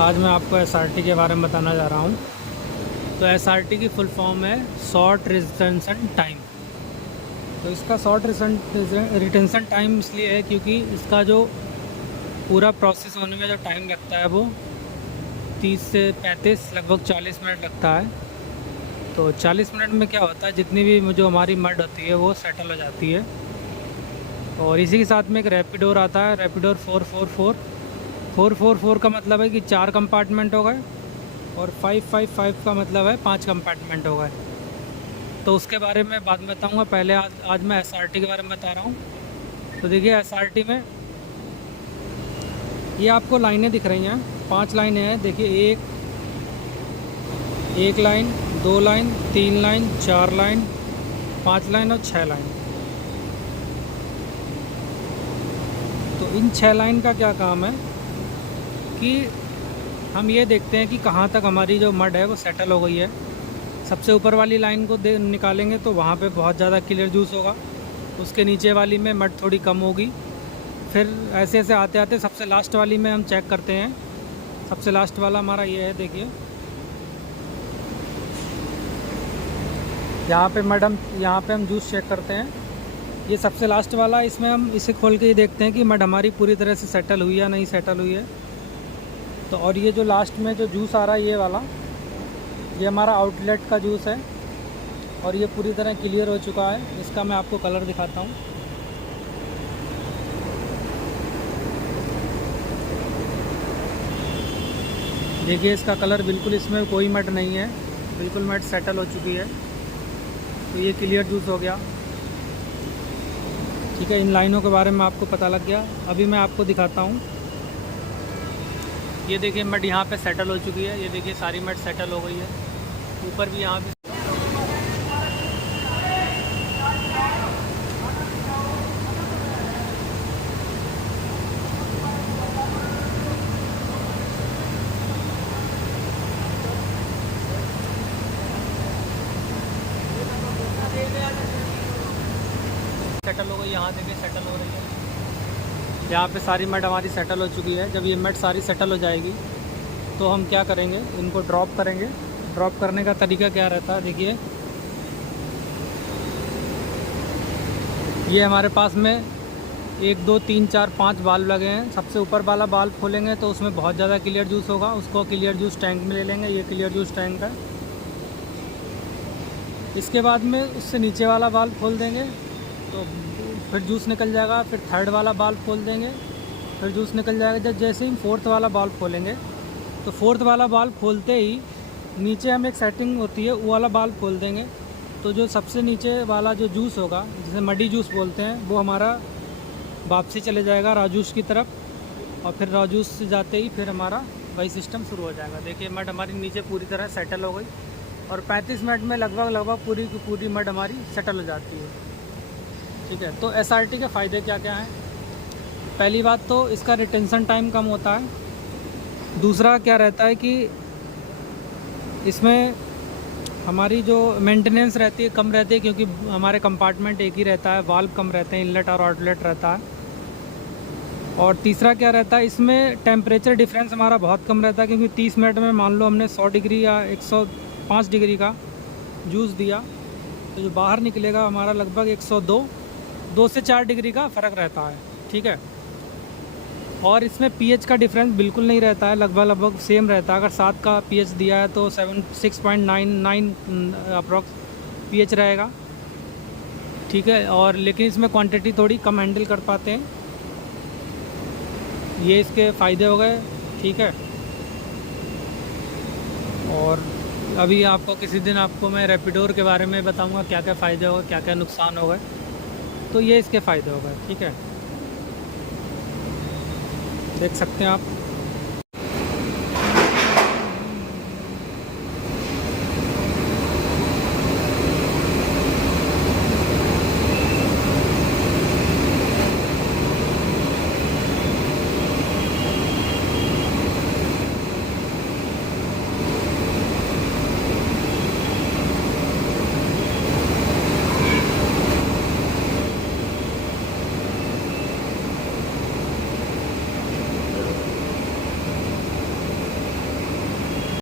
आज मैं आपको एसआरटी के बारे में बताना जा रहा हूँ। तो एसआरटी की फुल फॉर्म है शॉर्ट रिटेंशन टाइम। तो इसका शॉर्ट रिटेंशन टाइम इसलिए है क्योंकि इसका जो पूरा प्रोसेस होने में जो टाइम लगता है वो 30 से 35 लगभग 40 मिनट लगता है। तो 40 मिनट में क्या होता है, जितनी भी जो हमारी मड होती है वो सेटल हो जाती है। और इसी के साथ में एक रैपिडोर आता है, रैपिडोर 444 का मतलब है कि 4 कंपार्टमेंट हो गए, और 555 का मतलब है 5 कंपार्टमेंट हो गए। तो उसके बारे में बाद में बताऊंगा। पहले आज मैं एसआरटी के बारे में बता रहा हूँ। तो देखिए एसआरटी में ये आपको लाइनें दिख रही हैं, 5 लाइनें हैं। देखिए एक line, 2 line, 3 line, 4 line, 5 line और 6 लाइन। तो इन 6 लाइन का क्या काम है कि हम ये देखते हैं कि कहाँ तक हमारी जो मड है वो सेटल हो गई है। सबसे ऊपर वाली लाइन को निकालेंगे तो वहाँ पे बहुत ज़्यादा क्लियर जूस होगा, उसके नीचे वाली में मड थोड़ी कम होगी। फिर ऐसे ऐसे आते आते सबसे लास्ट वाली में हम चेक करते हैं। सबसे लास्ट वाला हमारा ये है, देखिए यहाँ पे हम जूस चेक करते हैं। ये सबसे लास्ट वाला, इसमें हम इसे खोल के ये देखते हैं कि मड हमारी पूरी तरह से सेटल हुई या नहीं सेटल हुई है। तो और ये जो लास्ट में जो जूस आ रहा है ये वाला, ये हमारा आउटलेट का जूस है और ये पूरी तरह क्लियर हो चुका है। इसका मैं आपको कलर दिखाता हूँ। देखिए इसका कलर बिल्कुल, इसमें कोई मड नहीं है, बिल्कुल मड सेटल हो चुकी है। तो ये क्लियर जूस हो गया। ठीक है, इन लाइनों के बारे में आपको पता लग गया। अभी मैं आपको दिखाता हूँ। ये देखिए मड यहाँ पे सेटल हो चुकी है। ये देखिए सारी मड सेटल हो गई है। ऊपर भी यहाँ भी सेटल हो गई। यहाँ देखिए सेटल हो रही है। यहाँ पे सारी मड हमारी सेटल हो चुकी है। जब ये मड सारी सेटल हो जाएगी तो हम क्या करेंगे, इनको ड्रॉप करेंगे। ड्रॉप करने का तरीका क्या रहता है, देखिए ये हमारे पास में 1 2 3 4 5 बाल्ब लगे हैं। सबसे ऊपर वाला बाल्ब खोलेंगे तो उसमें बहुत ज़्यादा क्लियर जूस होगा, उसको क्लियर जूस टैंक में ले लेंगे। ये क्लियर जूस टैंक है। इसके बाद में उससे नीचे वाला बाल्ब खोल देंगे तो फिर जूस निकल जाएगा। फिर थर्ड वाला बाल्ब खोल देंगे, फिर जूस निकल जाएगा। जब जैसे ही फोर्थ वाला बाल्ब खोलेंगे तो फोर्थ वाला बाल्ब खोलते ही नीचे हम एक सेटिंग होती है वो वाला बाल्ब खोल देंगे। तो जो सबसे नीचे वाला जो जूस होगा, जिसे मडी जूस बोलते हैं, वो हमारा वापसी चले जाएगा राजूस की तरफ, और फिर राजूस से जाते ही फिर हमारा वही सिस्टम शुरू हो जाएगा। देखिए मड हमारी नीचे पूरी तरह सेटल हो गई और 35 मिनट में लगभग पूरी की पूरी मड हमारी सेटल हो जाती है। ठीक है, तो एसआरटी के फ़ायदे क्या क्या हैं। पहली बात तो इसका रिटेंशन टाइम कम होता है। दूसरा क्या रहता है कि इसमें हमारी जो मेंटेनेंस रहती है कम रहती है, क्योंकि हमारे कंपार्टमेंट एक ही रहता है, वाल्व कम रहते हैं, इनलेट और आउटलेट रहता है। और तीसरा क्या रहता है, इसमें टेम्परेचर डिफरेंस हमारा बहुत कम रहता है, क्योंकि 30 मिनट में मान लो हमने 100 डिग्री या 105 डिग्री का जूस दिया तो जो बाहर निकलेगा हमारा लगभग 102 से 4 डिग्री का फ़र्क रहता है। ठीक है, और इसमें पीएच का डिफरेंस बिल्कुल नहीं रहता है, लगभग सेम रहता है। अगर 7 का पीएच दिया है तो 6.99 अप्रॉक्स पीएच रहेगा। ठीक है, और लेकिन इसमें क्वांटिटी थोड़ी कम हैंडल कर पाते हैं। ये इसके फ़ायदे हो गए। ठीक है, और अभी आपको किसी दिन आपको मैं रैपिडोर के बारे में बताऊंगा, क्या क्या फ़ायदे हो गए, क्या क्या नुकसान हो गए। तो ये इसके फ़ायदे हो गए। ठीक है, देख सकते हैं आप।